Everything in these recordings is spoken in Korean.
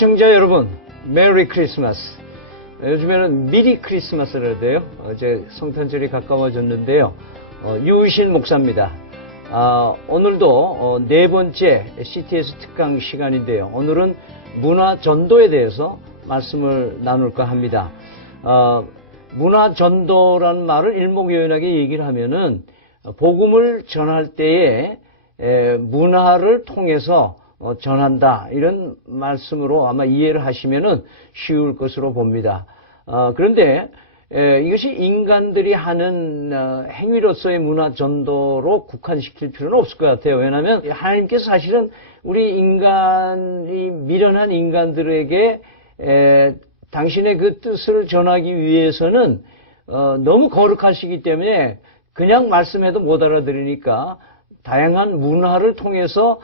애청자 여러분, 메리 크리스마스. 요즘에는 미리 크리스마스를 해요. 어제 성탄절이 가까워졌는데요. 유우신 목사입니다. 오늘도 네 번째 CTS 특강 시간인데요. 오늘은 문화 전도에 대해서 말씀을 나눌까 합니다. 문화 전도라는 말을 일목요연하게 얘기를 하면은 복음을 전할 때에 문화를 통해서 전한다, 이런 말씀으로 아마 이해를 하시면은 쉬울 것으로 봅니다. 그런데 이것이 인간들이 하는 행위로서의 문화 전도로 국한시킬 필요는 없을 것 같아요. 왜냐하면 하나님께서 사실은 우리 인간이 미련한 인간들에게 당신의 그 뜻을 전하기 위해서는 너무 거룩하시기 때문에 그냥 말씀해도 못 알아들으니까 다양한 문화를 통해서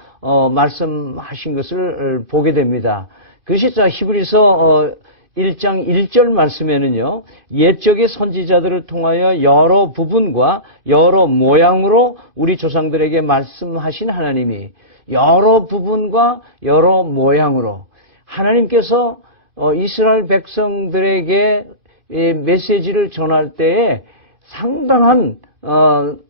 말씀하신 것을 보게 됩니다. 그것이 히브리서 1장 1절 말씀에는요, 옛적의 선지자들을 통하여 여러 부분과 여러 모양으로 우리 조상들에게 말씀하신 하나님이 여러 부분과 여러 모양으로 하나님께서 이스라엘 백성들에게 메시지를 전할 때에 상당한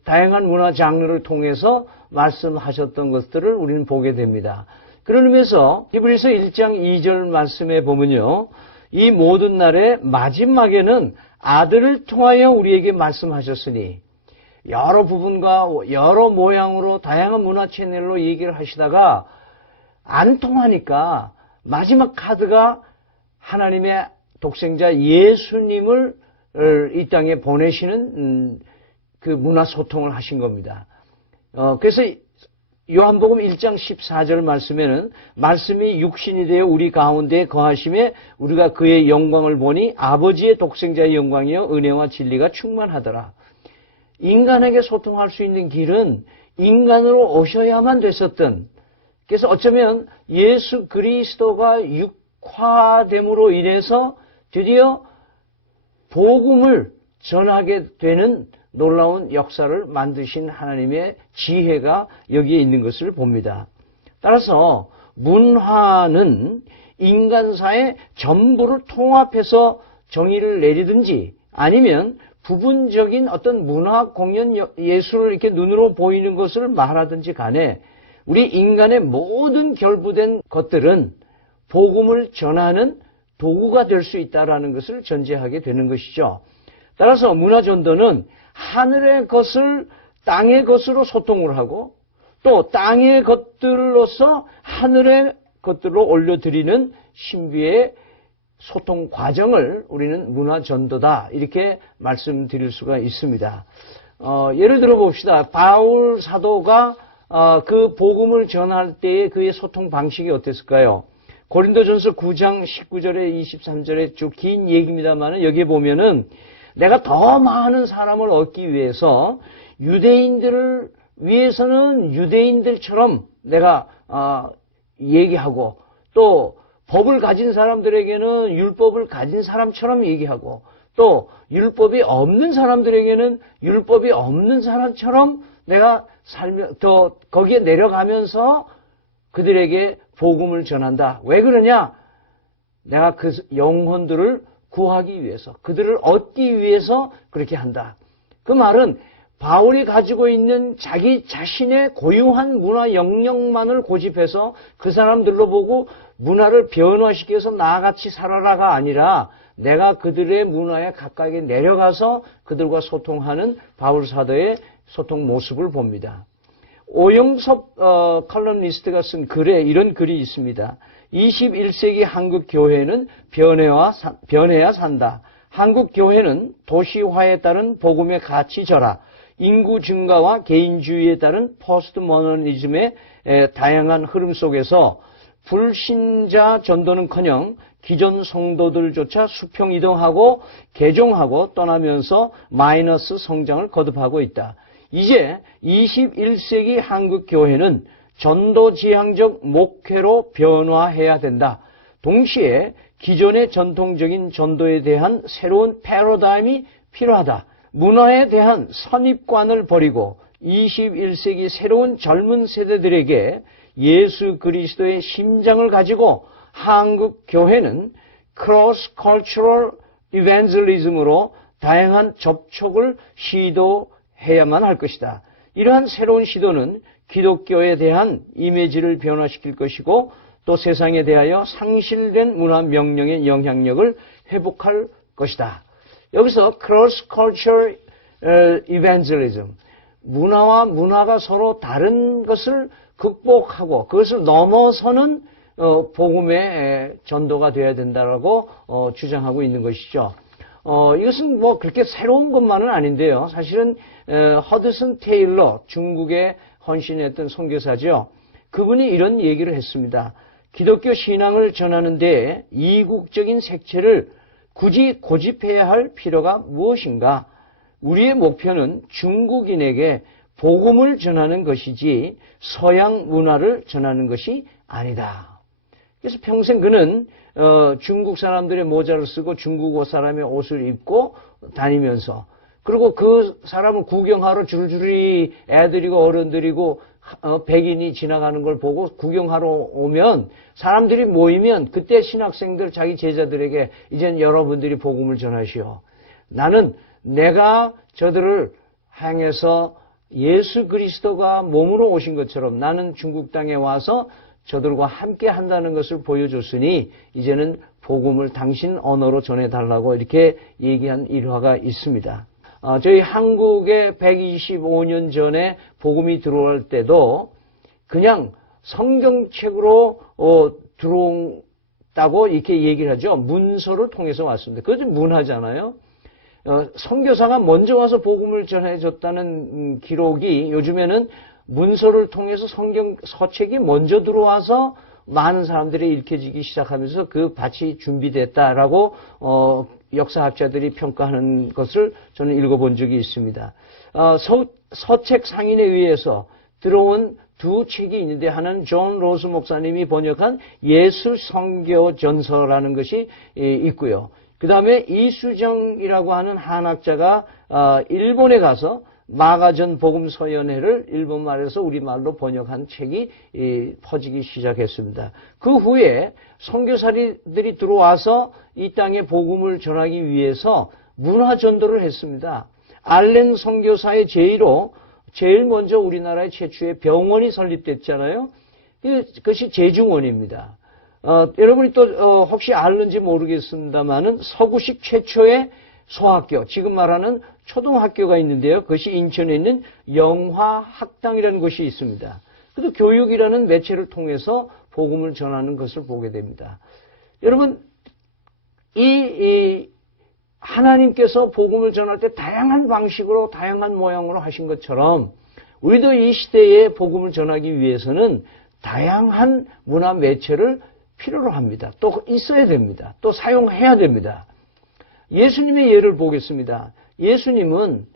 다양한 문화 장르를 통해서 말씀하셨던 것들을 우리는 보게 됩니다. 그런 의미에서 히브리서 1장 2절 말씀에 보면요, 이 모든 날의 마지막에는 아들을 통하여 우리에게 말씀하셨으니, 여러 부분과 여러 모양으로 다양한 문화 채널로 얘기를 하시다가 안 통하니까 마지막 카드가 하나님의 독생자 예수님을 이 땅에 보내시는 그 문화 소통을 하신 겁니다. 그래서 요한복음 1장 14절 말씀에는 말씀이 육신이 되어 우리 가운데 거하심에 우리가 그의 영광을 보니 아버지의 독생자의 영광이요 은혜와 진리가 충만하더라. 인간에게 소통할 수 있는 길은 인간으로 오셔야만 됐었던, 그래서 어쩌면 예수 그리스도가 육화됨으로 인해서 드디어 복음을 전하게 되는 놀라운 역사를 만드신 하나님의 지혜가 여기에 있는 것을 봅니다. 따라서 문화는 인간사의 전부를 통합해서 정의를 내리든지 아니면 부분적인 어떤 문화 공연 예술을 이렇게 눈으로 보이는 것을 말하든지 간에 우리 인간의 모든 결부된 것들은 복음을 전하는 도구가 될 수 있다는 것을 전제하게 되는 것이죠. 따라서 문화 전도는 하늘의 것을 땅의 것으로 소통을 하고 또 땅의 것들로서 하늘의 것들로 올려드리는 신비의 소통 과정을 우리는 문화 전도다, 이렇게 말씀드릴 수가 있습니다. 예를 들어 봅시다. 바울 사도가 그 복음을 전할 때의 그의 소통 방식이 어땠을까요? 고린도전서 9장 19절에 23절에 쭉 긴 얘기입니다만 여기에 보면은 내가 더 많은 사람을 얻기 위해서 유대인들을 위해서는 유대인들처럼 내가 얘기하고 또 법을 가진 사람들에게는 율법을 가진 사람처럼 얘기하고 또 율법이 없는 사람들에게는 율법이 없는 사람처럼 내가 더 거기에 내려가면서 그들에게 복음을 전한다. 왜 그러냐? 내가 그 영혼들을 구하기 위해서, 그들을 얻기 위해서 그렇게 한다. 그 말은 바울이 가지고 있는 자기 자신의 고유한 문화 영역만을 고집해서 그 사람들로 보고 문화를 변화시켜서 나같이 살아라가 아니라 내가 그들의 문화에 가까이 내려가서 그들과 소통하는 바울 사도의 소통 모습을 봅니다. 오영섭 컬럼니스트가 쓴 글에 이런 글이 있습니다. 21세기 한국 교회는 변해야 산다. 한국 교회는 도시화에 따른 복음의 가치 절하, 인구 증가와 개인주의에 따른 포스트 모더니즘의 다양한 흐름 속에서 불신자 전도는커녕 기존 성도들조차 수평 이동하고 개종하고 떠나면서 마이너스 성장을 거듭하고 있다. 이제 21세기 한국 교회는 전도지향적 목회로 변화해야 된다. 동시에 기존의 전통적인 전도에 대한 새로운 패러다임이 필요하다. 문화에 대한 선입관을 버리고 21세기 새로운 젊은 세대들에게 예수 그리스도의 심장을 가지고 한국 교회는 크로스 컬처럴 이벤젤리즘으로 다양한 접촉을 시도해야만 할 것이다. 이러한 새로운 시도는 기독교에 대한 이미지를 변화시킬 것이고 또 세상에 대하여 상실된 문화 명령의 영향력을 회복할 것이다. 여기서 크로스 컬처 이벤젤리즘, 문화와 문화가 서로 다른 것을 극복하고 그것을 넘어서는 복음의 전도가 되어야 된다라고 주장하고 있는 것이죠. 이것은 뭐 그렇게 새로운 것만은 아닌데요. 사실은 허드슨 테일러, 중국에 헌신했던 선교사죠. 그분이 이런 얘기를 했습니다. 기독교 신앙을 전하는 데 이국적인 색채를 굳이 고집해야 할 필요가 무엇인가? 우리의 목표는 중국인에게 복음을 전하는 것이지 서양 문화를 전하는 것이 아니다. 그래서 평생 그는 중국 사람들의 모자를 쓰고 중국어 사람의 옷을 입고 다니면서 그리고 그 사람을 구경하러 줄줄이 애들이고 어른들이고 백인이 지나가는 걸 보고 구경하러 오면 사람들이 모이면 그때 신학생들 자기 제자들에게 이젠 여러분들이 복음을 전하시오. 나는 내가 저들을 향해서 예수 그리스도가 몸으로 오신 것처럼 나는 중국 땅에 와서 저들과 함께 한다는 것을 보여줬으니 이제는 복음을 당신 언어로 전해달라고 이렇게 얘기한 일화가 있습니다. 저희 한국에 125년 전에 복음이 들어올 때도 그냥 성경책으로 들어온다고 이렇게 얘기를 하죠. 문서를 통해서 왔습니다. 그것도 문화잖아요. 선교사가 먼저 와서 복음을 전해줬다는 기록이 요즘에는 문서를 통해서 성경 서책이 먼저 들어와서 많은 사람들이 읽혀지기 시작하면서 그 밭이 준비됐다라고 역사학자들이 평가하는 것을 저는 읽어본 적이 있습니다. 서책 상인에 의해서 들어온 두 책이 있는데 하나는 존 로스 목사님이 번역한 예수 선교 전서라는 것이 있고요. 그 다음에 이수정이라고 하는 한학자가 일본에 가서 마가전 복음서연회를 일본말에서 우리말로 번역한 책이 퍼지기 시작했습니다. 그 후에 선교사들이 들어와서 이 땅에 복음을 전하기 위해서 문화전도를 했습니다. 알렌 선교사의 제의로 제일 먼저 우리나라의 최초의 병원이 설립됐잖아요. 그것이 제중원입니다. 여러분이 또 혹시 알는지 모르겠습니다만은 서구식 최초의 소학교, 지금 말하는 초등학교가 있는데요. 그것이 인천에 있는 영화학당이라는 곳이 있습니다. 그래도 교육이라는 매체를 통해서 복음을 전하는 것을 보게 됩니다. 여러분, 이 하나님께서 복음을 전할 때 다양한 방식으로 다양한 모양으로 하신 것처럼 우리도 이 시대에 복음을 전하기 위해서는 다양한 문화 매체를 필요로 합니다. 또 있어야 됩니다. 또 사용해야 됩니다. 예수님의 예를 보겠습니다. 예수님은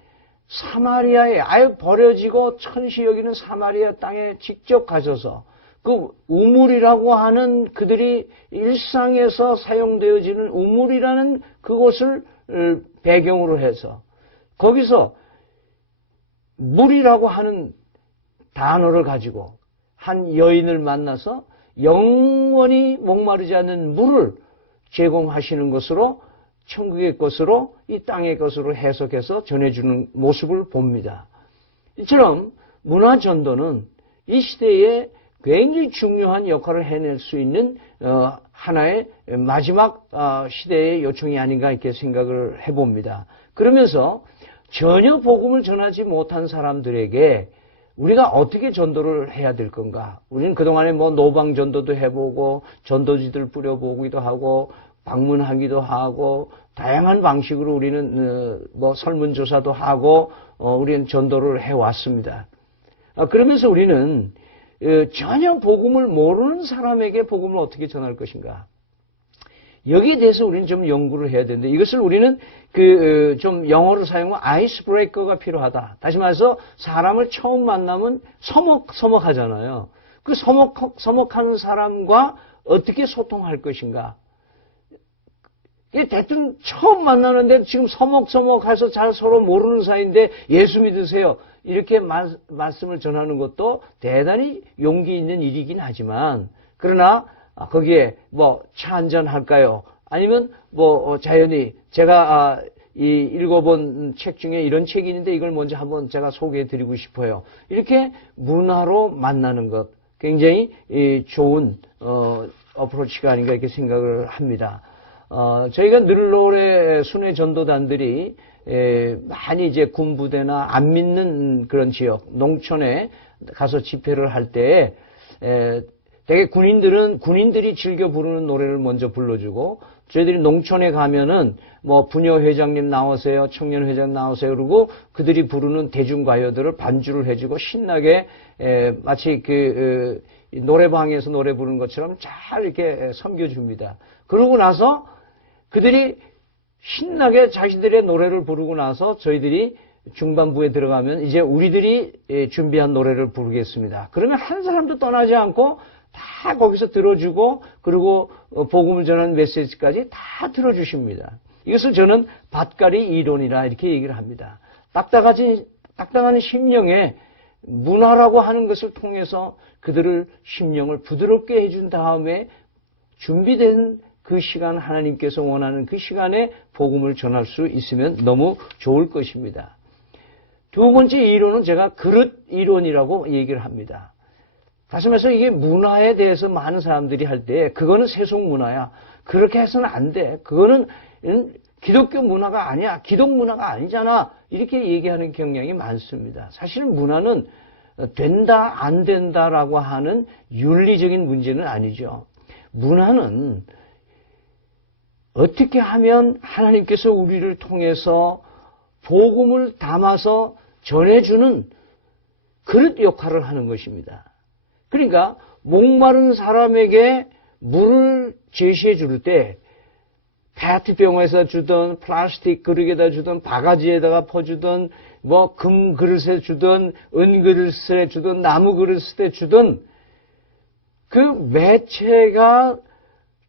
사마리아에 아예 버려지고 천시 여기는 사마리아 땅에 직접 가셔서 그 우물이라고 하는 그들이 일상에서 사용되어지는 우물이라는 그곳을 배경으로 해서 거기서 물이라고 하는 단어를 가지고 한 여인을 만나서 영원히 목마르지 않는 물을 제공하시는 것으로 천국의 것으로 이 땅의 것으로 해석해서 전해주는 모습을 봅니다. 이처럼 문화전도는 이 시대에 굉장히 중요한 역할을 해낼 수 있는 하나의 마지막 시대의 요청이 아닌가 이렇게 생각을 해봅니다. 그러면서 전혀 복음을 전하지 못한 사람들에게 우리가 어떻게 전도를 해야 될 건가? 우리는 그동안에 뭐 노방전도도 해보고 전도지들 뿌려보기도 하고 방문하기도 하고 다양한 방식으로 우리는 뭐 설문조사도 하고 우리는 전도를 해왔습니다. 그러면서 우리는 전혀 복음을 모르는 사람에게 복음을 어떻게 전할 것인가? 여기에 대해서 우리는 좀 연구를 해야 되는데 이것을 우리는 좀 영어로 사용한 아이스 브레이커가 필요하다. 다시 말해서 사람을 처음 만나면 서먹하잖아요. 그 서먹한 사람과 어떻게 소통할 것인가? 대뜸 처음 만나는데 지금 서먹서먹해서 잘 서로 모르는 사이인데 예수 믿으세요. 이렇게 말씀을 전하는 것도 대단히 용기 있는 일이긴 하지만 그러나 거기에 뭐 차 한잔 할까요? 아니면 뭐 자연히 제가 읽어본 책 중에 이런 책이 있는데 이걸 먼저 한번 제가 소개해 드리고 싶어요. 이렇게 문화로 만나는 것 굉장히 좋은 어프로치가 아닌가 이렇게 생각을 합니다. 저희가 늘 올해 순회 전도단들이 많이 이제 군부대나 안 믿는 그런 지역, 농촌에 가서 집회를 할 때, 되게 군인들이 즐겨 부르는 노래를 먼저 불러주고, 저희들이 농촌에 가면은 뭐 부녀 회장님 나오세요, 청년 회장 나오세요, 그러고 그들이 부르는 대중가요들을 반주를 해주고 신나게 마치 노래방에서 노래 부르는 것처럼 잘 이렇게 섬겨줍니다. 그러고 나서 그들이 신나게 자신들의 노래를 부르고 나서 저희들이 중반부에 들어가면 이제 우리들이 준비한 노래를 부르겠습니다. 그러면 한 사람도 떠나지 않고 다 거기서 들어주고 그리고 복음을 전하는 메시지까지 다 들어주십니다. 이것을 저는 밭갈이 이론이라 이렇게 얘기를 합니다. 딱딱한 심령에 문화라고 하는 것을 통해서 그들을 심령을 부드럽게 해준 다음에 준비된 그 시간 하나님께서 원하는 그 시간에 복음을 전할 수 있으면 너무 좋을 것입니다. 두 번째 이론은 제가 그릇 이론이라고 얘기를 합니다. 다시 말해서 이게 문화에 대해서 많은 사람들이 할 때 그거는 세속 문화야. 그렇게 해서는 안 돼. 그거는 기독교 문화가 아니야. 기독 문화가 아니잖아. 이렇게 얘기하는 경향이 많습니다. 사실 문화는 된다 안 된다라고 하는 윤리적인 문제는 아니죠. 문화는 어떻게 하면 하나님께서 우리를 통해서 복음을 담아서 전해주는 그릇 역할을 하는 것입니다. 그러니까 목마른 사람에게 물을 제시해 줄 때 페트병에서 주든 플라스틱 그릇에다 주든 바가지에다가 퍼주든 뭐 금 그릇에 주든 은 그릇에 주든 나무 그릇에 주든 그 매체가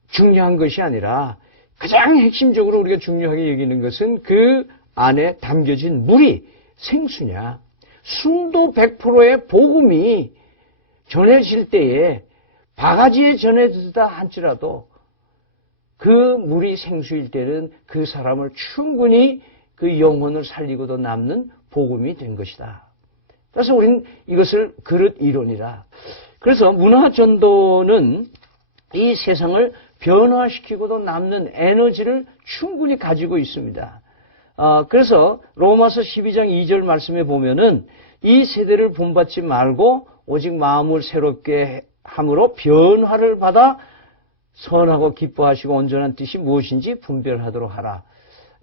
중요한 것이 아니라 가장 핵심적으로 우리가 중요하게 여기는 것은 그 안에 담겨진 물이 생수냐. 순도 100%의 복음이 전해질 때에 바가지에 전해지다 할지라도 그 물이 생수일 때는 그 사람을 충분히 그 영혼을 살리고도 남는 복음이 된 것이다. 그래서 우리는 이것을 그릇 이론이라. 그래서 문화전도는 이 세상을 변화시키고도 남는 에너지를 충분히 가지고 있습니다. 그래서 로마서 12장 2절 말씀에 보면은 이 세대를 본받지 말고 오직 마음을 새롭게 함으로 변화를 받아 선하고 기뻐하시고 온전한 뜻이 무엇인지 분별하도록 하라.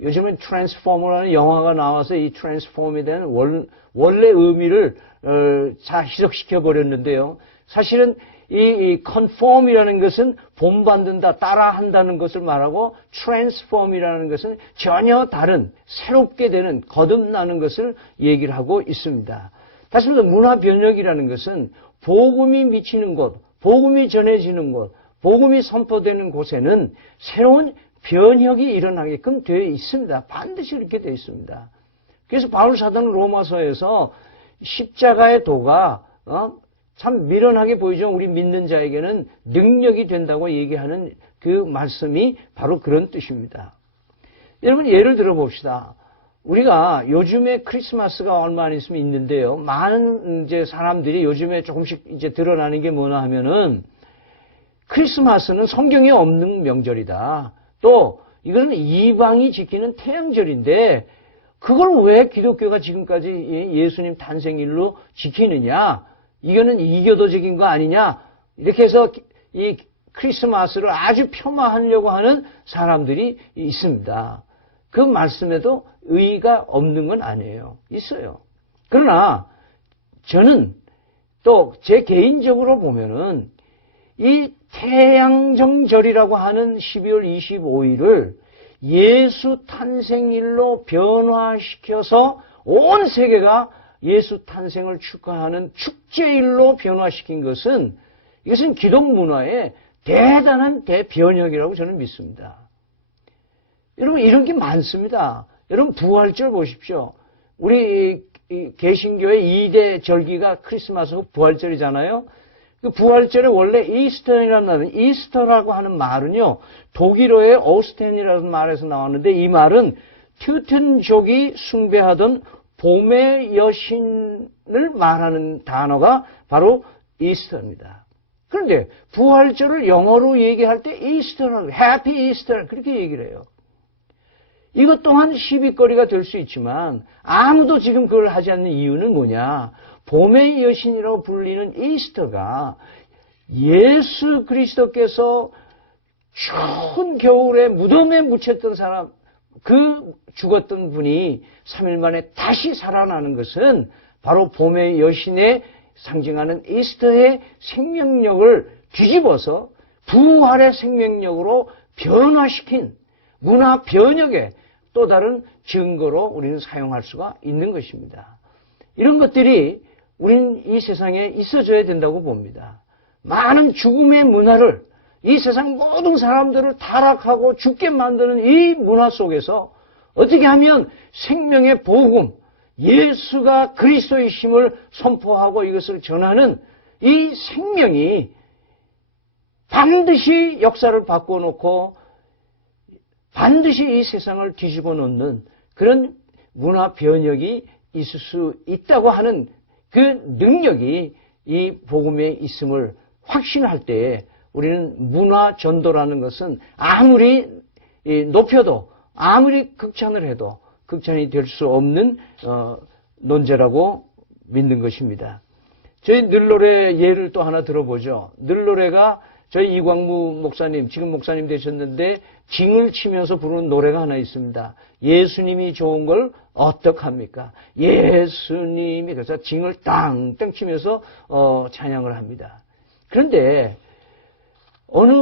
요즘엔 트랜스포머라는 영화가 나와서 이 트랜스폼에 대한 원래 의미를 다 희석시켜 버렸는데요. 사실은 이 conform이라는 것은 본받는다, 따라한다는 것을 말하고 transform이라는 것은 전혀 다른 새롭게 되는 거듭나는 것을 얘기를 하고 있습니다. 다시 말해서 문화 변혁이라는 것은 복음이 미치는 곳, 복음이 전해지는 곳, 복음이 선포되는 곳에는 새로운 변혁이 일어나게끔 되어 있습니다. 반드시 이렇게 되어 있습니다. 그래서 바울 사도는 로마서에서 십자가의 도가 참 미련하게 보이죠. 우리 믿는 자에게는 능력이 된다고 얘기하는 그 말씀이 바로 그런 뜻입니다. 여러분 예를 들어 봅시다. 우리가 요즘에 크리스마스가 얼마 안 있으면 있는데요. 많은 이제 사람들이 요즘에 조금씩 이제 드러나는 게 뭐냐 하면은 크리스마스는 성경에 없는 명절이다. 또 이거는 이방이 지키는 태양절인데 그걸 왜 기독교가 지금까지 예수님 탄생일로 지키느냐? 이거는 이교도적인 거 아니냐? 이렇게 해서 이 크리스마스를 아주 폄하하려고 하는 사람들이 있습니다. 그 말씀에도 의의가 없는 건 아니에요. 있어요. 그러나 저는 또 제 개인적으로 보면은 이 태양정절이라고 하는 12월 25일을 예수 탄생일로 변화시켜서 온 세계가 예수 탄생을 축하하는 축제일로 변화시킨 것은 이것은 기독 문화의 대단한 대변혁이라고 저는 믿습니다. 여러분 이런 게 많습니다. 여러분 부활절 보십시오. 우리 개신교의 2대 절기가 크리스마스하고 부활절이잖아요. 그 부활절에 원래 이스터라는 말, 이스터라고 하는 말은요, 독일어의 오스텐이라는 말에서 나왔는데 이 말은 튜튼족이 숭배하던 봄의 여신을 말하는 단어가 바로 이스터입니다. 그런데 부활절을 영어로 얘기할 때 이스터라고, 해피 이스터 그렇게 얘기를 해요. 이것 또한 시비거리가 될 수 있지만 아무도 지금 그걸 하지 않는 이유는 뭐냐? 봄의 여신이라고 불리는 이스터가 예수 그리스도께서 추운 겨울에 무덤에 묻혔던 사람, 그 죽었던 분이 3일 만에 다시 살아나는 것은 바로 봄의 여신에 상징하는 이스터의 생명력을 뒤집어서 부활의 생명력으로 변화시킨 문화 변혁의 또 다른 증거로 우리는 사용할 수가 있는 것입니다. 이런 것들이 우리는 이 세상에 있어줘야 된다고 봅니다. 많은 죽음의 문화를, 이 세상 모든 사람들을 타락하고 죽게 만드는 이 문화 속에서 어떻게 하면 생명의 복음, 예수가 그리스도이심을 선포하고 이것을 전하는 이 생명이 반드시 역사를 바꿔놓고 반드시 이 세상을 뒤집어 놓는 그런 문화 변혁이 있을 수 있다고 하는 그 능력이 이 복음에 있음을 확신할 때에 우리는 문화 전도라는 것은 아무리 높여도 아무리 극찬을 해도 극찬이 될 수 없는 논제라고 믿는 것입니다. 저희 늘노래 예를 또 하나 들어보죠. 늘노래가 저희 이광무 목사님, 지금 목사님 되셨는데 징을 치면서 부르는 노래가 하나 있습니다. 예수님이 좋은 걸 어떡합니까? 예수님이, 그래서 징을 땅땅 치면서 찬양을 합니다. 그런데 어느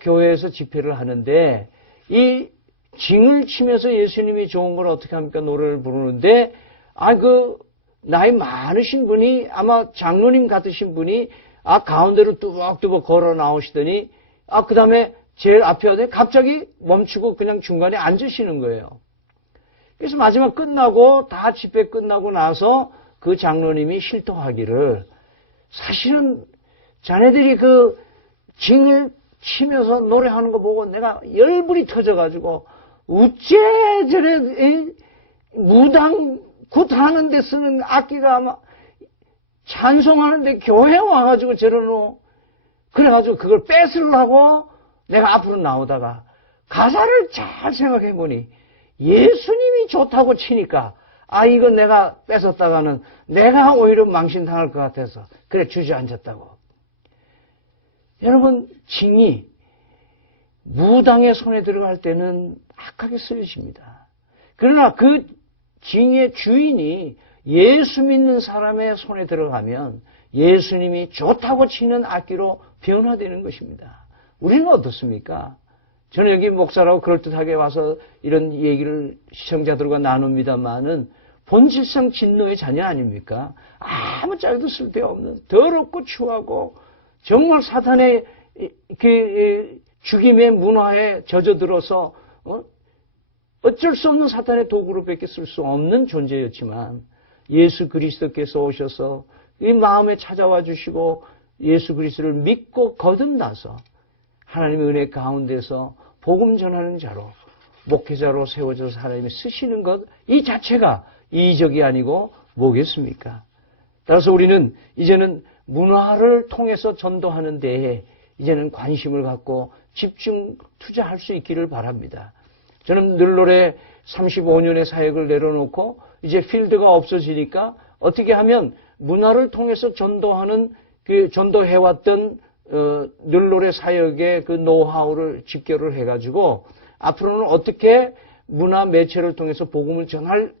교회에서 집회를 하는데 이 징을 치면서 예수님이 좋은 걸 어떻게 합니까? 노래를 부르는데 나이 많으신 분이 아마 장로님 같으신 분이 가운데로 뚜벅뚜벅 걸어 나오시더니 그 다음에 제일 앞에 와서 갑자기 멈추고 그냥 중간에 앉으시는 거예요. 그래서 마지막 끝나고 다 집회 끝나고 나서 그 장로님이 실토하기를 사실은 자네들이 그 징을 치면서 노래하는 거 보고 내가 열불이 터져가지고 어째 저래 무당 굿하는 데 쓰는 악기가 아마 찬송하는데 교회 와가지고 저러노. 그래가지고 그걸 뺏으려고 내가 앞으로 나오다가 가사를 잘 생각해보니 예수님이 좋다고 치니까 이거 내가 뺏었다가는 내가 오히려 망신당할 것 같아서 그래 주저앉았다고. 여러분, 징이 무당의 손에 들어갈 때는 악하게 쓰여집니다. 그러나 그 징의 주인이 예수 믿는 사람의 손에 들어가면 예수님이 좋다고 치는 악기로 변화되는 것입니다. 우리는 어떻습니까? 저는 여기 목사라고 그럴듯하게 와서 이런 얘기를 시청자들과 나눕니다만은 본질상 진노의 자녀 아닙니까? 아무 짝에도 쓸데없는 더럽고 추하고 정말 사탄의 그 죽임의 문화에 젖어들어서 어쩔 수 없는 사탄의 도구로밖에 쓸 수 없는 존재였지만 예수 그리스도께서 오셔서 이 마음에 찾아와 주시고 예수 그리스도를 믿고 거듭나서 하나님의 은혜 가운데서 복음 전하는 자로 목회자로 세워져서 하나님이 쓰시는 것 이 자체가 이적이 아니고 뭐겠습니까? 따라서 우리는 이제는 문화를 통해서 전도하는 데에 이제는 관심을 갖고 집중 투자할 수 있기를 바랍니다. 저는 늘노래 35년의 사역을 내려놓고 이제 필드가 없어지니까 어떻게 하면 문화를 통해서 전도하는 그 전도해왔던 늘노래 사역의 그 노하우를 집결을 해가지고 앞으로는 어떻게 문화 매체를 통해서 복음을 전할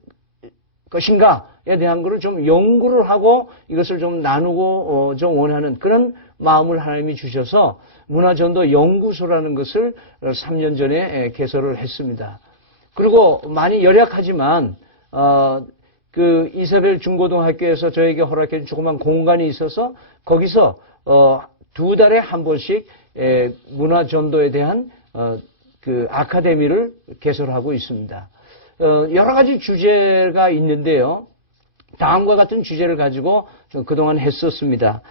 것인가에 대한 것을 좀 연구를 하고 이것을 좀 나누고 좀 원하는 그런 마음을 하나님이 주셔서 문화전도 연구소라는 것을 3년 전에 개설을 했습니다. 그리고 많이 열약하지만 그 이사벨 중고등학교에서 저에게 허락해 준 조그만 공간이 있어서 거기서 2달에 한 번씩 문화전도에 대한 그 아카데미를 개설하고 있습니다. 여러 가지 주제가 있는데요. 다음과 같은 주제를 가지고 그동안 했었습니다.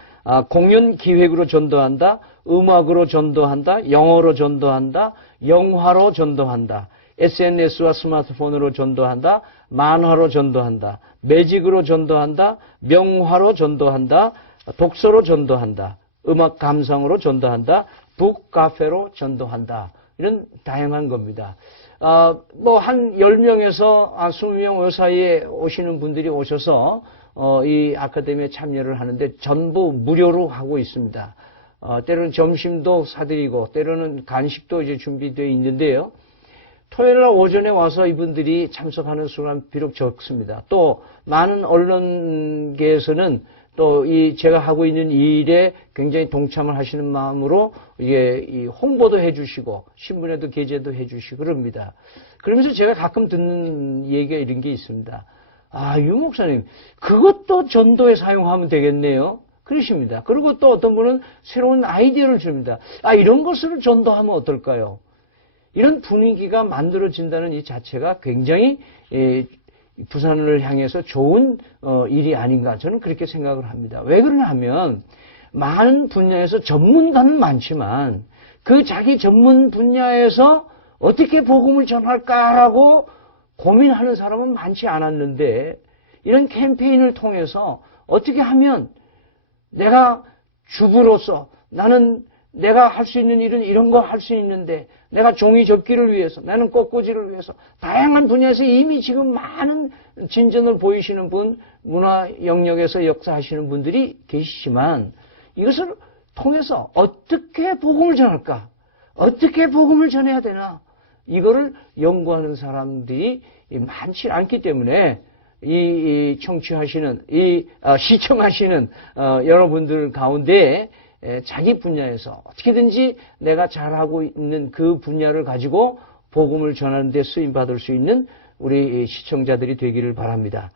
공연 기획으로 전도한다, 음악으로 전도한다, 영어로 전도한다, 영화로 전도한다, SNS와 스마트폰으로 전도한다, 만화로 전도한다, 매직으로 전도한다, 명화로 전도한다, 독서로 전도한다, 음악 감상으로 전도한다, 북카페로 전도한다. 이런 다양한 겁니다. 한 10명에서 20명 사이에 오시는 분들이 오셔서 이 아카데미에 참여를 하는데 전부 무료로 하고 있습니다. 때로는 점심도 사드리고 때로는 간식도 이제 준비되어 있는데요. 토요일 날 오전에 와서 이분들이 참석하는 수는 비록 적습니다. 또 많은 언론계에서는 또 제가 하고 있는 이 일에 굉장히 동참을 하시는 마음으로 이 홍보도 해주시고 신문에도 게재도 해주시고 그럽니다. 그러면서 제가 가끔 듣는 얘기가 이런 게 있습니다. 유 목사님, 그것도 전도에 사용하면 되겠네요. 그러십니다. 그리고 또 어떤 분은 새로운 아이디어를 줍니다. 이런 것을 전도하면 어떨까요? 이런 분위기가 만들어진다는 이 자체가 굉장히 부산을 향해서 좋은 일이 아닌가 저는 그렇게 생각을 합니다. 왜 그러냐 하면 많은 분야에서 전문가는 많지만 그 자기 전문 분야에서 어떻게 복음을 전할까라고 고민하는 사람은 많지 않았는데 이런 캠페인을 통해서 어떻게 하면 내가 주부로서 나는 내가 할 수 있는 일은 이런 거 할 수 있는데 내가 종이 접기를 위해서 나는 꽃꽂이를 위해서 다양한 분야에서 이미 지금 많은 진전을 보이시는 분 문화 영역에서 역사하시는 분들이 계시지만 이것을 통해서 어떻게 복음을 전할까? 어떻게 복음을 전해야 되나? 이거를 연구하는 사람들이 많지 않기 때문에 이 청취하시는 시청하시는 여러분들 가운데 자기 분야에서 어떻게든지 내가 잘하고 있는 그 분야를 가지고 복음을 전하는 데 쓰임받을 수 있는 우리 시청자들이 되기를 바랍니다.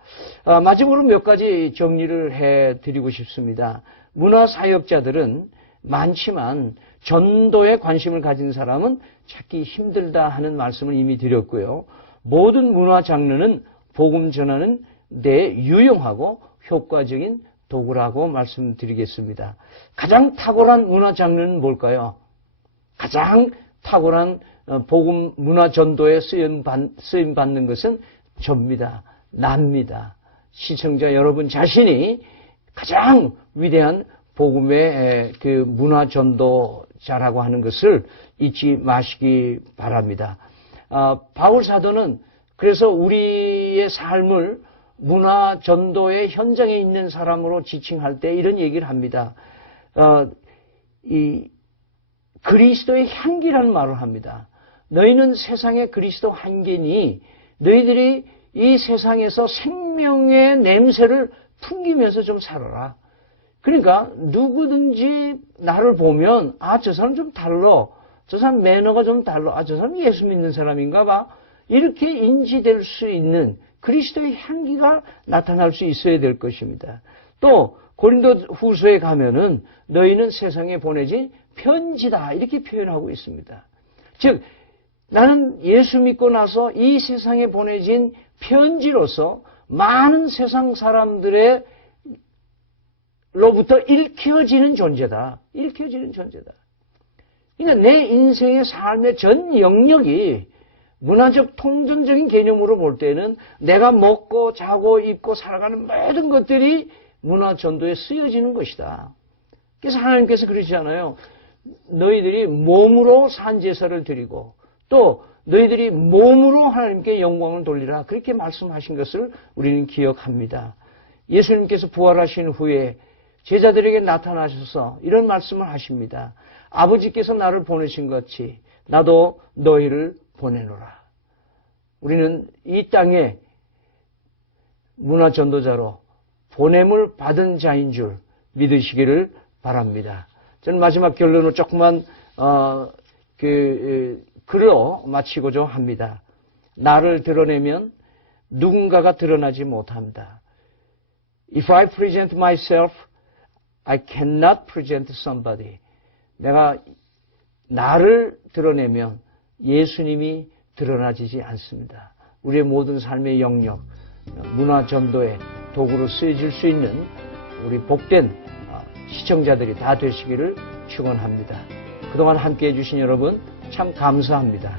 마지막으로 몇 가지 정리를 해드리고 싶습니다. 문화사역자들은 많지만 전도에 관심을 가진 사람은 찾기 힘들다 하는 말씀을 이미 드렸고요. 모든 문화 장르는 복음 전하는 데 유용하고 효과적인 도구라고 말씀드리겠습니다. 가장 탁월한 문화 장르는 뭘까요? 가장 탁월한 복음 문화 전도에 쓰임 받는 것은 접니다. 납니다. 시청자 여러분 자신이 가장 위대한 복음의 그 문화 전도자라고 하는 것을 잊지 마시기 바랍니다. 바울 사도는 그래서 우리의 삶을 문화 전도의 현장에 있는 사람으로 지칭할 때 이런 얘기를 합니다. 이 그리스도의 향기라는 말을 합니다. 너희는 세상의 그리스도 향기니 너희들이 이 세상에서 생명의 냄새를 풍기면서 좀 살아라. 그러니까 누구든지 나를 보면 저 사람 좀 달라. 저 사람 매너가 좀 달라. 저 사람 예수 믿는 사람인가 봐. 이렇게 인지될 수 있는 그리스도의 향기가 나타날 수 있어야 될 것입니다. 또 고린도 후서에 가면은 너희는 세상에 보내진 편지다 이렇게 표현하고 있습니다. 즉 나는 예수 믿고 나서 이 세상에 보내진 편지로서 많은 세상 사람들의 로부터 읽혀지는 존재다. 읽혀지는 존재다. 그러니까 내 인생의 삶의 전 영역이 문화적 통전적인 개념으로 볼 때는 내가 먹고 자고 입고 살아가는 모든 것들이 문화 전도에 쓰여지는 것이다. 그래서 하나님께서 그러시잖아요. 너희들이 몸으로 산제사를 드리고 또 너희들이 몸으로 하나님께 영광을 돌리라. 그렇게 말씀하신 것을 우리는 기억합니다. 예수님께서 부활하신 후에 제자들에게 나타나셔서 이런 말씀을 하십니다. 아버지께서 나를 보내신 것 같이 나도 너희를 보내노라. 우리는 이 땅에 문화 전도자로 보냄을 받은 자인 줄 믿으시기를 바랍니다. 저는 마지막 결론을 조금만 글로 마치고자 합니다. 나를 드러내면 누군가가 드러나지 못합니다. If I present myself, I cannot present somebody. 내가 나를 드러내면 예수님이 드러나지지 않습니다. 우리의 모든 삶의 영역, 문화 전도의 도구로 쓰여질 수 있는 우리 복된 시청자들이 다 되시기를 축원합니다. 그동안 함께해 주신 여러분 참 감사합니다.